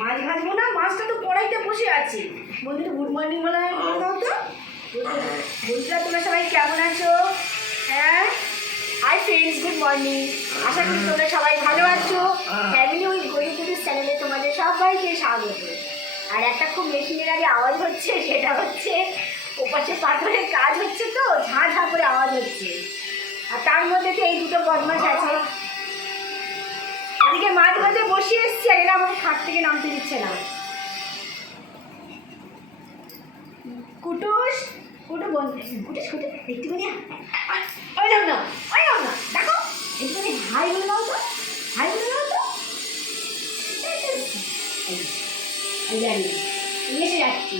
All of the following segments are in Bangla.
মাছ ভাজবো না, মাছটা তো কড়াইতে বসে আছে। বন্ধুরা, গুড মর্নিং বলে বলে দাও তো। বন্ধুরা, তোমরা সবাই কেমন আছো? হ্যাঁ? হাই ফ্রেন্ডস গুড মর্নিং আশা করি তোমরা সবাই ভালো আছো। ফ্যামিলি উইথ গরিব চ্যানেলে তোমাদের সবাইকে স্বাগত। আর একটা খুব মেশিনের আগে আওয়াজ হচ্ছে, সেটা হচ্ছে ওপাশে পাথরের কাজ হচ্ছে তো, ঝাঁ ঝাঁ করে আওয়াজ হচ্ছে। আর তার মধ্যে তো এই দুটো বদমাস আছে। এদিকে মাছ ভাজে বসিয়ে এসছি আর এরা আমাকে খাট থেকে নামতে দিচ্ছে না কুটুস কুটু বন্ধ কুটুস কুটু একটুখানি ওই নাও না ওই নাও না দেখো একটুখানি হাই বলে নাও তো হাই বলে নাও তো এসে যাচ্ছি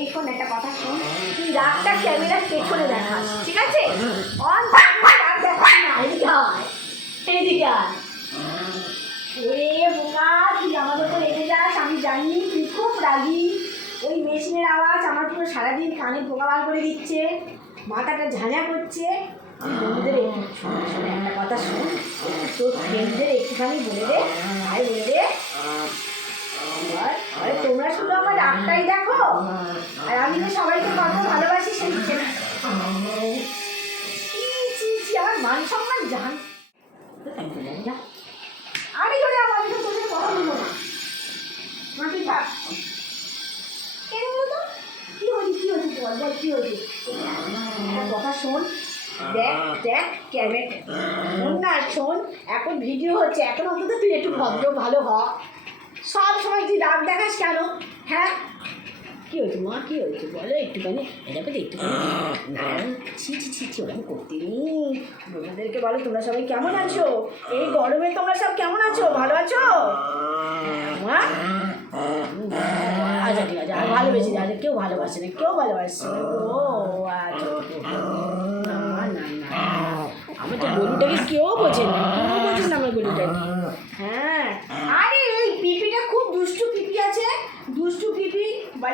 এই একটা কথা শোন। তুই রাগটা ক্যামেরার পেছনে দেখাস, ঠিক আছে? অন রাগ এদিকে আয়। এদিকে আয়। বোকা, তুই আমার উপর যাস, আমি জানি তুই খুব রাগি। ওই মেশিনের আওয়াজ আমার পুরো সারাদিন কানে পোকা বার করে দিচ্ছে, মাথাটা ঝাঁঝা করছে। বন্ধুদের একটু কথা শোন, তোর ফ্রেন্ডদের একটুখানি বলে দে। জান। আরে করে আমার তো তোদের কথা বলব না। মাটি থাক। কেন বলো তো কি হয়েছে কি হয়েছে বল বল কি হয়েছে? কথা শোন দেখ দেখ ক্যামেরা। শোন না শোন এখন ভিডিও হচ্ছে এখন অন্তত তুই একটু ভদ্র ভালো হ। সব সময় তুই রাগ দেখাস কেন? হ্যাঁ? কি হয়েছে মা কি হয়েছে, বলো একটুখানি তো একটুখানি। না ছি ছি ছি ছি, ওরকম করতে বন্ধুদেরকে বলো, তোমরা সবাই কেমন আছো? এই গরমে তোমরা সব কেমন আছো? ভালো আছো? মা? আচ্ছা ঠিক আছে, আর ভালোবেসে যা কেউ ভালোবাসে না, কেউ ভালোবাসে না ও আচ্ছা না না না। আমার তো গরুটাকে কেউ বোঝে না, কেউ বোঝে না আমার গরুটাকে। হ্যাঁ আরে এই পিপিটা খুব দুষ্টু পিপি আছে দুষ্টু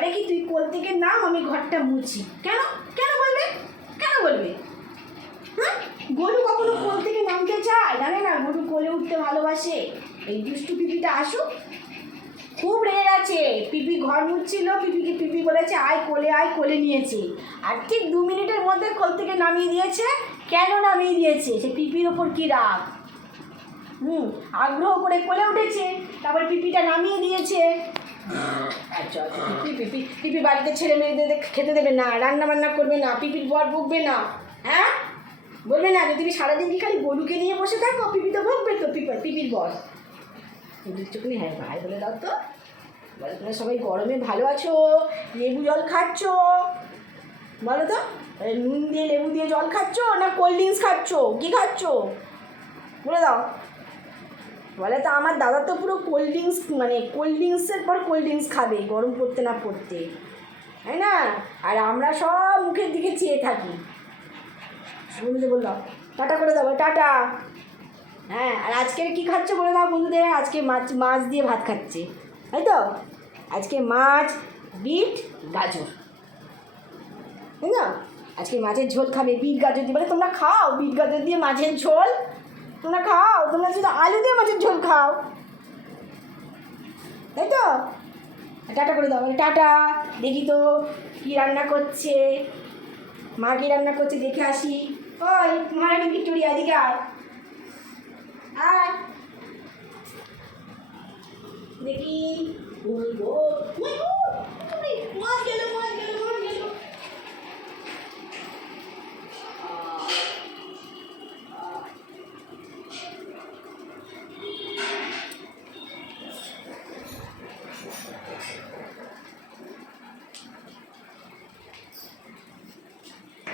বলে কি তুই কোল থেকে নাম? আমি ঘরটা মুছি। কেন? কেন বলবে? কেন বলবে? হ্যাঁ গরু কখনো কোল থেকে নামতে চায়? জানে না, গরু কোলে উঠতে ভালোবাসে। এই দুষ্টু পিপিটা আসুক। খুব রেগে গেছে। পিপি ঘর মুচ্ছিল পিপিকে পিপি বলেছে, আয় কোলে আয় কোলে নিয়েছে। আর ঠিক দু মিনিটের মধ্যে কোল থেকে নামিয়ে দিয়েছে। কেন নামিয়ে দিয়েছে? সে পিপির ওপর কি রাগ? হুম, আগ্রহ করে কোলে উঠেছে। তারপর পিপিটা নামিয়ে দিয়েছে। আচ্ছা পিপি পিপি পিপি বাড়িতে ছেলে মেয়েদের খেতে দেবে না, রান্না বান্না করবে না, পিপির বর বকবে না হ্যাঁ? বলবে না যে তুমি সারাদিন কি খালি গরুকে নিয়ে বসে থাকো, পিপি তো বকবে তো, পিপি, পিপির বর। একটুখানি হ্যাঁ ভাই বলে দাও তো। বলো তোমরা সবাই গরমে ভালো আছো, লেবু জল খাচ্ছ? বলো তো নুন দিয়ে লেবু দিয়ে জল খাচ্ছ না কোল্ড ড্রিঙ্কস খাচ্ছ? কী খাচ্ছ? বলে দাও। বলে, তো আমার দাদা তো পুরো কোল্ড ড্রিঙ্কস মানে কোল্ড ড্রিঙ্কসের পর কোল্ড ড্রিঙ্কস খাবে, গরম পড়তে না পড়তে। তাই না? আর আমরা সব মুখের দিকে চেয়ে থাকি। বন্ধুদের বললাম টাটা করে দাও, টাটা। হ্যাঁ আর আজকের কি খাচ্ছে বলে দাও বন্ধুদের? আজকে মাছ মাছ দিয়ে ভাত খাচ্ছে। তাই তো? আজকে মাছ, বিট, গাজর। তাই না? আজকে মাছের ঝোল খাবে, বিট, গাজর দিয়ে। বলে, তোমরা খাও, বিট, গাজর দিয়ে মাছের ঝোল তোমরা খাও তোমরা শুধু আলু দিয়ে মাছের ঝোল খাও তাই তো টাটা করে দাও টাটা দেখি তো কী রান্না করছে মা কী রান্না করছে দেখে আসি ওই মহারানী ভিক্টোরিয়া এদিকে আয় দেখি গেল মাছ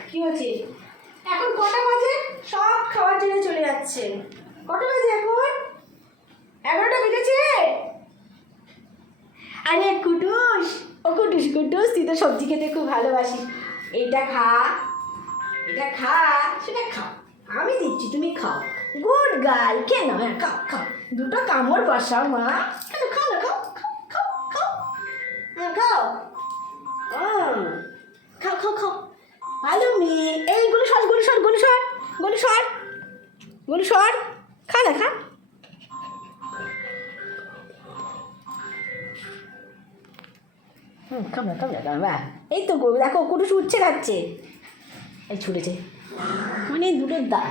কি হচ্ছে? এখন কটা বাজে? সব খাওয়ার জন্য চলে যাচ্ছে। কটা বাজে এখন? এগারোটা বেজেছে? আরে কুটুস, ও কুটুস কুটুস, তুই তো সবজি খেতে খুব ভালোবাসিস। এটা খা এটা খা, সেটা খাও আমি দিচ্ছি, তুমি খাও। গুড গার্ল কে না হ্যাঁ খাও খাও। দুটো কামড় বসাও, মা। কেন খাও না খাও খাও খাও খাও। হ্যাঁ খাও। খাও খাও খাও। ভালো মেয়ে। এই গুলো সরগুলো সরগুলো সরগুলো সরগুলো সর। খা না খা। হুম কামড়া কামড়া কামড়া এই তো দেখো কুটুস উঠছে খাচ্ছে। এই ছুটেছে। মানে দুটোর দা